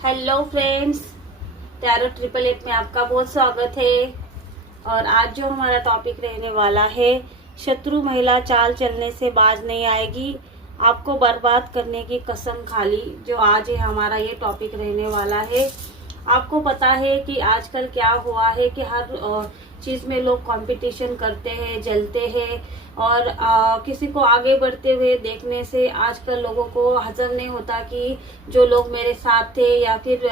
Hello friends, tarot 888 में आपका बहुत स्वागत है। और आज जो हमारा टॉपिक रहने वाला है, शत्रु महिला चाल चलने से बाज नहीं आएगी, आपको बर्बाद करने की कसम खा ली। जो आज है हमारा ये टॉपिक रहने वाला है। आपको पता है कि आजकल क्या हुआ है कि हर चीज में लोग कंपटीशन करते हैं, जलते हैं और किसी को आगे बढ़ते हुए देखने से आजकल लोगों को हजम नहीं होता कि जो लोग मेरे साथ थे या फिर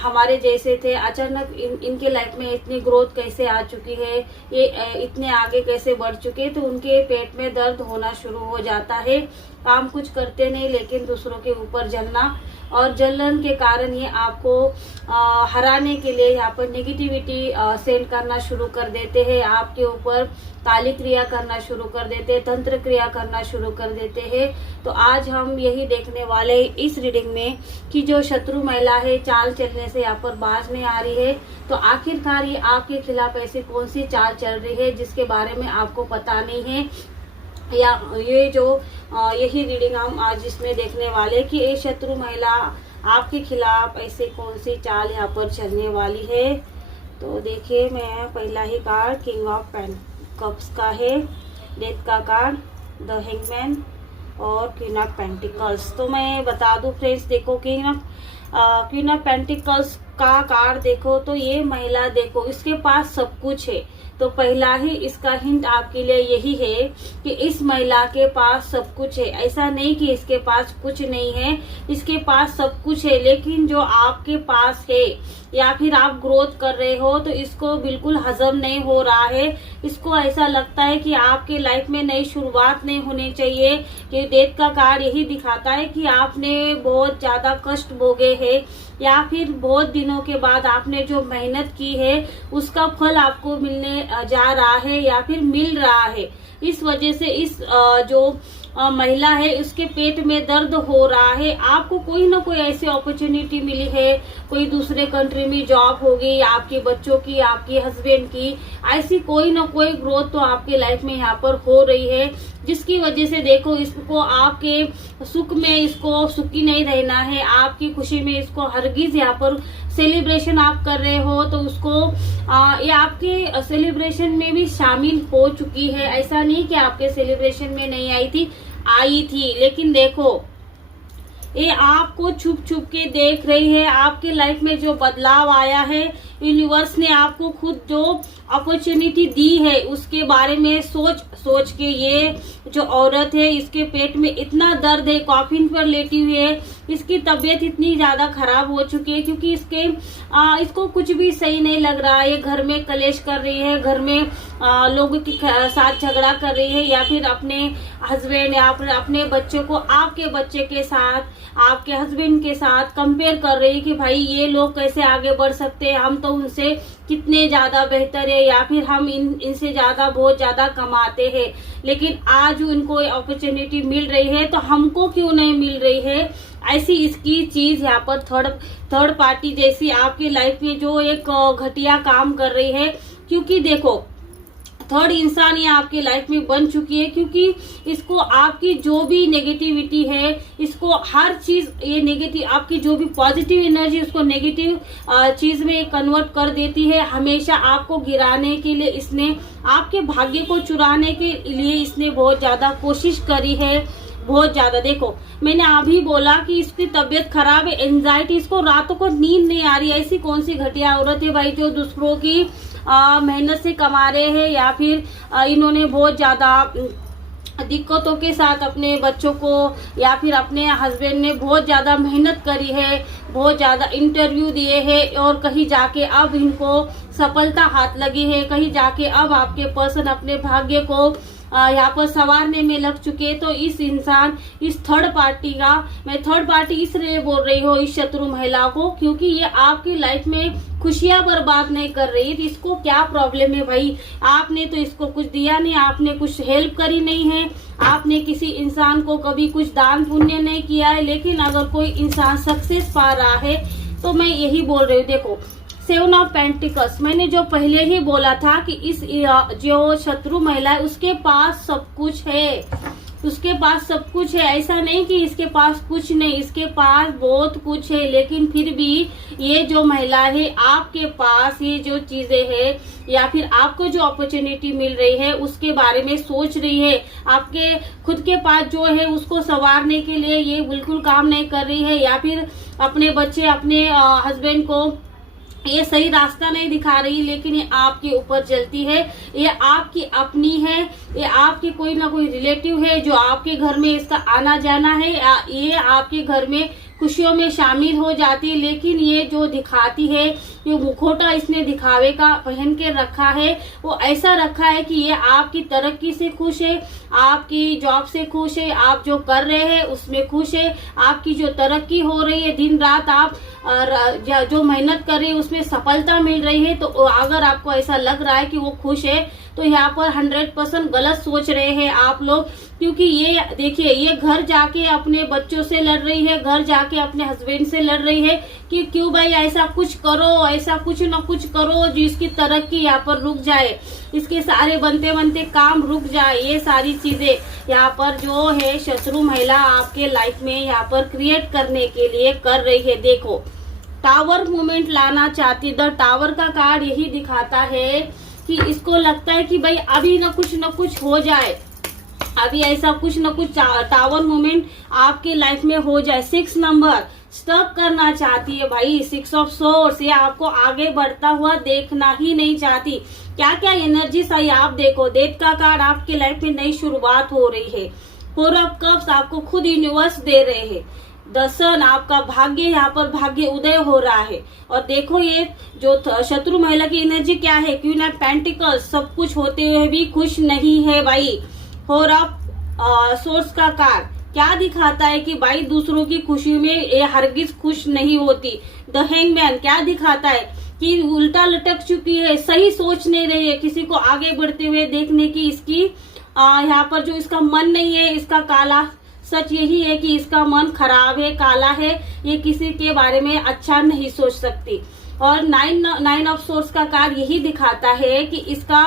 हमारे जैसे थे, अचानक इनके लाइफ में इतनी ग्रोथ कैसे आ चुकी है, ये इतने आगे कैसे बढ़ चुके, तो उनके पेट में दर्द होना शुरू हो जाता है। काम कुछ करते नहीं लेकिन दूसरों के ऊपर जलना, और जलन के कारण ये आपको हराने के लिए यहाँ पर नेगेटिविटी सेंड करना शुरू कर देते हैं, आपके ऊपर काली क्रिया करना शुरू कर देते हैं, तंत्र क्रिया करना शुरू कर देते हैं। तो आज हम यही देखने वाले इस रीडिंग में कि जो शत्रु महिला है चाल चलने से यहाँ पर बाज नहीं आ रही है, तो आखिरकार ये आपके खिलाफ ऐसी कौन सी चाल चल रही है जिसके बारे में आपको पता नहीं है, या ये जो यही रीडिंग हम आज इसमें देखने वाले कि ये शत्रु महिला आपके खिलाफ ऐसे कौन सी चाल यहाँ पर चलने वाली है। तो देखिए, मैं पहला ही कार्ड किंग ऑफ कप्स का है, डेथ का कार्ड, द हैंगमैन और क्वीन ऑफ पेंटिकल्स। तो मैं बता दूं फ्रेंड्स, देखो क्वीन ऑफ पेंटिकल्स का कार्ड देखो तो ये महिला देखो इसके पास सब कुछ है। तो पहला ही इसका हिंट आपके लिए यही है कि इस महिला के पास सब कुछ है। ऐसा नहीं कि इसके पास कुछ नहीं है, इसके पास सब कुछ है, लेकिन जो आपके पास है या फिर आप ग्रोथ कर रहे हो तो इसको बिल्कुल हजम नहीं हो रहा है। इसको ऐसा लगता है कि आपके लाइफ में नई शुरुआत नहीं होनी चाहिए। कि डेथ का कार्ड यही दिखाता है कि आपने बहुत ज्यादा कष्ट भोगे हैं या फिर बहुत दिनों के बाद आपने जो मेहनत की है उसका फल आपको मिलने जा रहा है या फिर मिल रहा है। इस वजह से इस जो महिला है उसके पेट में दर्द हो रहा है। आपको कोई ना कोई ऐसी अपॉर्चुनिटी मिली है, कोई दूसरे कंट्री में जॉब होगी, आपके बच्चों की, आपके हस्बैंड की, ऐसी कोई ना कोई ग्रोथ तो आपके लाइफ में यहाँ पर हो रही है, जिसकी वजह से देखो इसको आपके सुख में इसको सुखी नहीं रहना है, आपकी खुशी में इसको हरगिज यहाँ पर सेलिब्रेशन आप कर रहे हो तो उसको ये आपके सेलिब्रेशन में भी शामिल हो चुकी है। ऐसा नहीं कि आपके सेलिब्रेशन में नहीं आई थी, लेकिन देखो ये आपको छुप छुप के देख रही है। आपके लाइफ में जो बदलाव आया है, यूनिवर्स ने आपको खुद जो अपॉर्चुनिटी दी है उसके बारे में सोच के ये जो औरत है इसके पेट में इतना दर्द है, कॉफिन पर लेटी हुई है, इसकी तबीयत इतनी ज्यादा खराब हो चुकी है क्योंकि इसको कुछ भी सही नहीं लग रहा है। घर में कलेश कर रही है, घर में लोगों के साथ झगड़ा कर रही है, या फिर अपने हस्बैंड या फिर अपने बच्चे को आपके बच्चे के साथ, आपके हस्बैंड के साथ कंपेयर कर रही है कि भाई ये लोग कैसे आगे बढ़ सकते हैं, हम तो उनसे कितने ज्यादा बेहतर है, या फिर हम इनसे ज्यादा बहुत ज्यादा कमाते हैं, लेकिन आज उनको अपॉर्चुनिटी मिल रही है तो हमको क्यों नहीं मिल रही है। ऐसी इसकी चीज यहाँ पर थर्ड पार्टी जैसी आपकी लाइफ में जो एक घटिया काम कर रही है, क्योंकि देखो थर्ड इंसान ये आपके लाइफ में बन चुकी है, क्योंकि इसको आपकी जो भी नेगेटिविटी है, इसको हर चीज ये नेगेटिव, आपकी जो भी पॉजिटिव एनर्जी उसको नेगेटिव चीज में कन्वर्ट कर देती है। हमेशा आपको गिराने के लिए इसने, आपके भाग्य को चुराने के लिए इसने बहुत ज्यादा कोशिश करी है, बहुत ज्यादा। देखो मैंने अभी बोला कि इसकी तबीयत खराब है, एंजाइटी, इसको रातों को नींद नहीं आ रही। ऐसी कौन सी घटिया औरत है भाई जो दूसरों की मेहनत से कमा रहे हैं, या फिर इन्होंने बहुत ज्यादा दिक्कतों के साथ अपने बच्चों को या फिर अपने हस्बैंड ने बहुत ज्यादा मेहनत करी है, बहुत ज्यादा इंटरव्यू दिए हैं और कहीं जाके अब इनको सफलता हाथ लगी है, कहीं जाके अब आपके पर्सन अपने भाग्य को यहाँ पर संवारने में लग चुके। तो इस इंसान, इस थर्ड पार्टी का, मैं थर्ड पार्टी इसलिए बोल रही हूँ इस शत्रु महिला को, क्योंकि ये आपकी लाइफ में खुशियां बर्बाद नहीं कर रही। तो इसको क्या प्रॉब्लम है भाई, आपने तो इसको कुछ दिया नहीं, आपने कुछ हेल्प करी नहीं है, आपने किसी इंसान को कभी कुछ दान पुण्य नहीं किया है, लेकिन अगर कोई इंसान सक्सेस पा रहा है तो मैं यही बोल रही हूँ। देखो सेवन ऑफ पेंटिकल्स, मैंने जो पहले ही बोला था कि इस जो शत्रु महिला है उसके पास सब कुछ है, उसके पास सब कुछ है, ऐसा नहीं कि इसके पास कुछ नहीं, इसके पास बहुत कुछ है, लेकिन फिर भी ये जो महिला है आपके पास ये जो चीजें है या फिर आपको जो अपॉर्चुनिटी मिल रही है उसके बारे में सोच रही है। आपके खुद के पास जो है उसको संवारने के लिए ये बिल्कुल काम नहीं कर रही है, या फिर अपने बच्चे अपने हस्बैंड को ये सही रास्ता नहीं दिखा रही, लेकिन ये आपके ऊपर चलती है। ये आपकी अपनी है, ये आपके कोई ना कोई रिलेटिव है जो आपके घर में इसका आना जाना है, ये आपके घर में खुशियों में शामिल हो जाती है। लेकिन ये जो दिखाती है, ये मुखौटा इसने दिखावे का पहन के रखा है, वो ऐसा रखा है कि ये आपकी तरक्की से खुश है, आपकी जॉब से खुश है, आप जो कर रहे हैं उसमें खुश है, आपकी जो तरक्की हो रही है, दिन रात आप जो मेहनत कर रही है उसमें सफलता मिल रही है। तो अगर आपको ऐसा लग रहा है कि वो खुश है, तो यहाँ पर 100% गलत सोच रहे हैं आप लोग। क्योंकि ये देखिए, ये घर जाके अपने बच्चों से लड़ रही है, घर जाके अपने हस्बैंड से लड़ रही है कि क्यों भाई ऐसा कुछ करो, ऐसा कुछ न कुछ करो जिसकी तरक्की यहाँ पर रुक जाए, इसके सारे बनते बनते काम रुक जाए। ये सारी चीजें यहाँ पर जो है शत्रु महिला आपके लाइफ में यहाँ पर क्रिएट करने के लिए कर रही है। देखो, टावर मूवमेंट लाना चाहती, द टावर का कार्ड यही दिखाता है कि इसको लगता है कि भाई अभी न कुछ हो जाए, अभी ऐसा कुछ न कुछ टावर मूवमेंट आपके लाइफ में हो जाए। 6 नंबर स्टॉप करना चाहती है भाई, 6 ऑफ सोर्स, ये आपको आगे बढ़ता हुआ देखना ही नहीं चाहती। क्या क्या एनर्जी सही आप देखो, डेथ का कार्ड आपके लाइफ में नई शुरुआत हो रही है, 4 ऑफ कप्स आपको खुद यूनिवर्स दे रहे हैं, द सन आपका भाग्य, यहाँ पर भाग्य उदय हो रहा है। और देखो ये जो शत्रु महिला की एनर्जी क्या है, क्वीन ऑफ पेंटिकल्स, सब कुछ होते हुए भी खुश नहीं है भाई। 4 ऑफ सोर्स का कार्ड क्या दिखाता है कि भाई दूसरों की खुशी में ये हरगिज खुश नहीं होती। द हैंगमैन क्या दिखाता है कि उल्टा लटक चुकी है, सही सोच नहीं रही है, किसी को आगे बढ़ते हुए देखने की इसकी यहाँ पर जो इसका मन नहीं है, इसका काला सच यही है कि इसका मन खराब है, काला है, ये किसी के बारे में अच्छा नहीं सोच सकती। और 9 ऑफ सोर्स का कार्ड यही दिखाता है कि इसका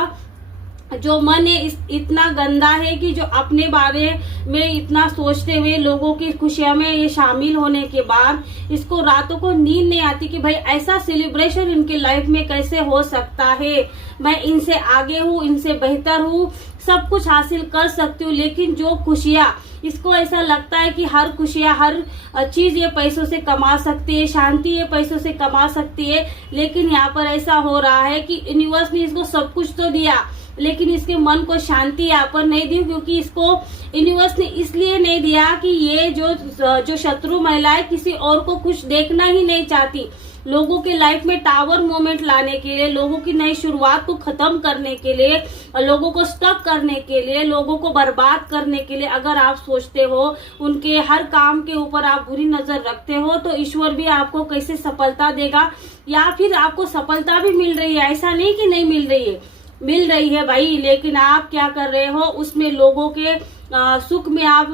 जो मन है इतना गंदा है कि जो अपने बारे में इतना सोचते हुए लोगों की खुशियों में ये शामिल होने के बाद इसको रातों को नींद नहीं आती कि भाई ऐसा सेलिब्रेशन इनके लाइफ में कैसे हो सकता है, मैं इनसे आगे हूँ, इनसे बेहतर हूँ, सब कुछ हासिल कर सकती हूँ। लेकिन जो खुशियाँ, इसको ऐसा लगता है कि हर खुशियाँ, हर चीज ये पैसों से कमा सकती है, शांति ये पैसों से कमा सकती है। लेकिन यहाँ पर ऐसा हो रहा है कि यूनिवर्स ने इसको सब कुछ तो दिया, लेकिन इसके मन को शांति यहाँ पर नहीं दी, क्योंकि इसको यूनिवर्स ने इसलिए नहीं दिया कि ये जो शत्रु महिला है किसी और को कुछ देखना ही नहीं चाहती। लोगों के लाइफ में टावर मोमेंट लाने के लिए, लोगों की नई शुरुआत को खत्म करने के लिए, लोगों को स्टक करने के लिए, लोगों को बर्बाद करने के लिए अगर आप सोचते हो, उनके हर काम के ऊपर आप बुरी नजर रखते हो, तो ईश्वर भी आपको कैसे सफलता देगा। या फिर आपको सफलता भी मिल रही है, ऐसा नहीं कि नहीं मिल रही है, मिल रही है भाई, लेकिन आप क्या कर रहे हो उसमें, लोगों के सुख में आप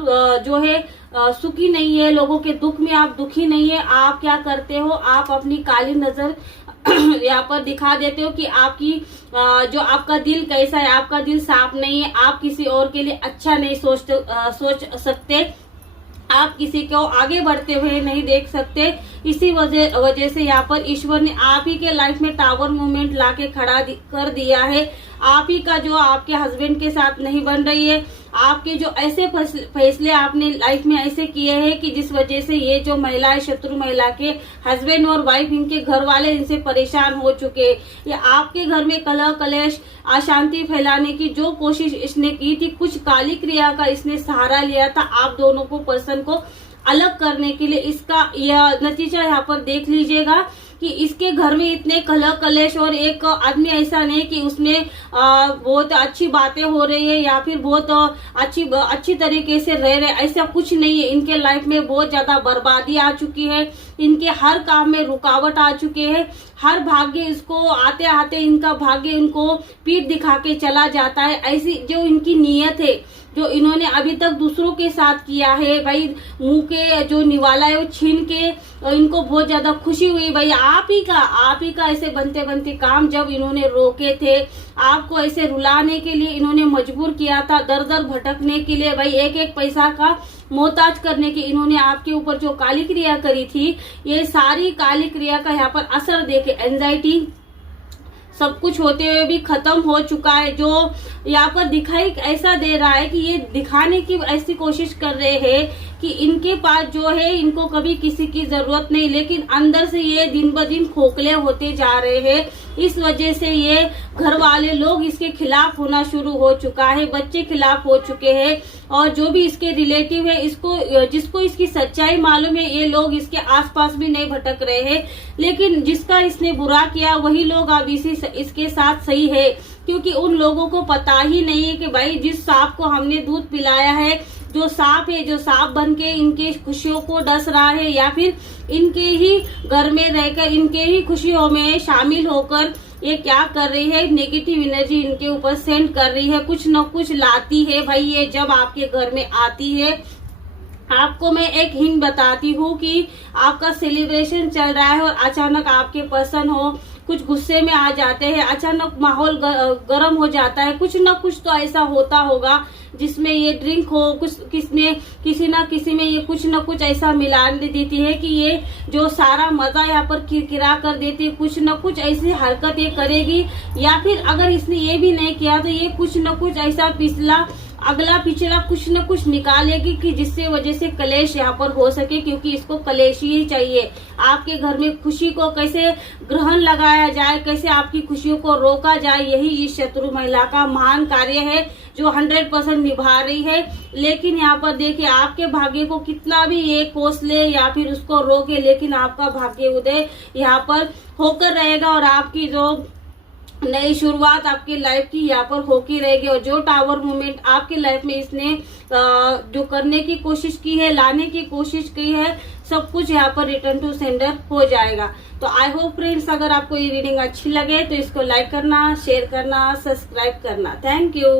जो है सुखी नहीं है, लोगों के दुख में आप दुखी नहीं है। आप क्या करते हो, आप अपनी काली नजर यहाँ पर दिखा देते हो कि आपकी जो आपका दिल कैसा है, आपका दिल साफ नहीं है, आप किसी और के लिए अच्छा नहीं सोच सकते, आप किसी को आगे बढ़ते हुए नहीं देख सकते। इसी वजह से यहाँ पर ईश्वर ने आप ही के लाइफ में टावर मूवमेंट लाके खड़ा कर दिया है। आप ही का जो आपके हस्बैंड के साथ नहीं बन रही है, आपके जो ऐसे फैसले आपने लाइफ में ऐसे किए हैं कि जिस वजह से ये जो महिला है, शत्रु महिला के हस्बैंड और वाइफ, इनके घर वाले इनसे परेशान हो चुके। ये आपके घर में कलह कलेश अशांति फैलाने की जो कोशिश इसने की थी, कुछ काली क्रिया का इसने सहारा लिया था आप दोनों को, पर्सन को अलग करने के लिए। इसका यह नतीजा यहाँ पर देख लीजिएगा कि इसके घर में इतने कलह कलेश, और एक आदमी ऐसा नहीं कि उसमें बहुत अच्छी बातें हो रही है या फिर बहुत अच्छी तरीके से रह रहे, ऐसा कुछ नहीं है। इनके लाइफ में बहुत ज्यादा बर्बादी आ चुकी है, इनके हर काम में रुकावट आ चुके हैं, हर भाग्य इसको आते आते इनका भाग्य इनको पीठ दिखा के चला जाता है। ऐसी जो इनकी नीयत है, जो इन्होंने अभी तक दूसरों के साथ किया है भाई, मुंह के जो निवाला है वो छीन के इनको बहुत ज्यादा खुशी हुई भाई। आप ही का ऐसे बनते बनते काम जब इन्होंने रोके थे, आपको ऐसे रुलाने के लिए इन्होंने मजबूर किया था, दर दर भटकने के लिए भाई, एक एक पैसा का मोहताज करने की इन्होंने आपके ऊपर जो काली क्रिया करी थी, ये सारी काली क्रिया का यहाँ पर असर देके एंजाइटी सब कुछ होते हुए भी खत्म हो चुका है। जो यहाँ पर दिखाई ऐसा दे रहा है कि ये दिखाने की ऐसी कोशिश कर रहे हैं कि इनके पास जो है इनको कभी किसी की जरूरत नहीं, लेकिन अंदर से ये दिन ब दिन खोखले होते जा रहे हैं। इस वजह से ये घर वाले लोग इसके खिलाफ होना शुरू हो चुका है, बच्चे खिलाफ हो चुके हैं, और जो भी इसके रिलेटिव है जिसको इसकी सच्चाई मालूम है, ये लोग इसके आसपास भी नहीं भटक रहे हैं। लेकिन जिसका इसने बुरा किया वही लोग अब इसके साथ सही है, क्योंकि उन लोगों को पता ही नहीं है कि भाई जिस सांप को हमने दूध पिलाया है, जो सांप है, जो सांप बन के इनके खुशियों को डस रहा है, या फिर इनके ही घर में रहकर इनके ही खुशियों में शामिल होकर ये क्या कर रही है, नेगेटिव एनर्जी इनके ऊपर सेंड कर रही है, कुछ न कुछ लाती है भाई। ये जब आपके घर में आती है, आपको मैं एक हिंट बताती हूँ कि आपका सेलिब्रेशन चल रहा है और अचानक आपके पर्सन हो कुछ गुस्से में आ जाते हैं, अचानक माहौल गर्म हो जाता है, कुछ न कुछ तो ऐसा होता होगा जिसमें ये ड्रिंक हो, कुछ किसी न किसी में ये कुछ न कुछ ऐसा मिला देती है कि ये जो सारा मजा यहाँ पर किरकिरा कर देती है, कुछ न कुछ ऐसी हरकत ये करेगी। या फिर अगर इसने ये भी नहीं किया तो ये कुछ न कुछ ऐसा अगला पिछला कुछ न कुछ निकालेगी कि जिससे वजह से कलेश यहाँ पर हो सके, क्योंकि इसको कलेश ही चाहिए। आपके घर में खुशी को कैसे ग्रहण लगाया जाए, कैसे आपकी खुशियों को रोका जाए, यही इस शत्रु महिला का महान कार्य है जो 100% निभा रही है। लेकिन यहाँ पर देखिए, आपके भाग्य को कितना भी ये कोस ले या फिर उसको रोके, लेकिन आपका भाग्य उदय यहाँ पर होकर रहेगा और आपकी जो नई शुरुआत आपकी लाइफ की यहाँ पर होती रहेगी। और जो टावर मूवमेंट आपकी लाइफ में इसने जो करने की कोशिश की है, लाने की कोशिश की है, सब कुछ यहाँ पर रिटर्न टू सेंडर हो जाएगा। तो आई होप फ्रेंड्स, अगर आपको ये रीडिंग अच्छी लगे तो इसको लाइक करना, शेयर करना, सब्सक्राइब करना। Thank you.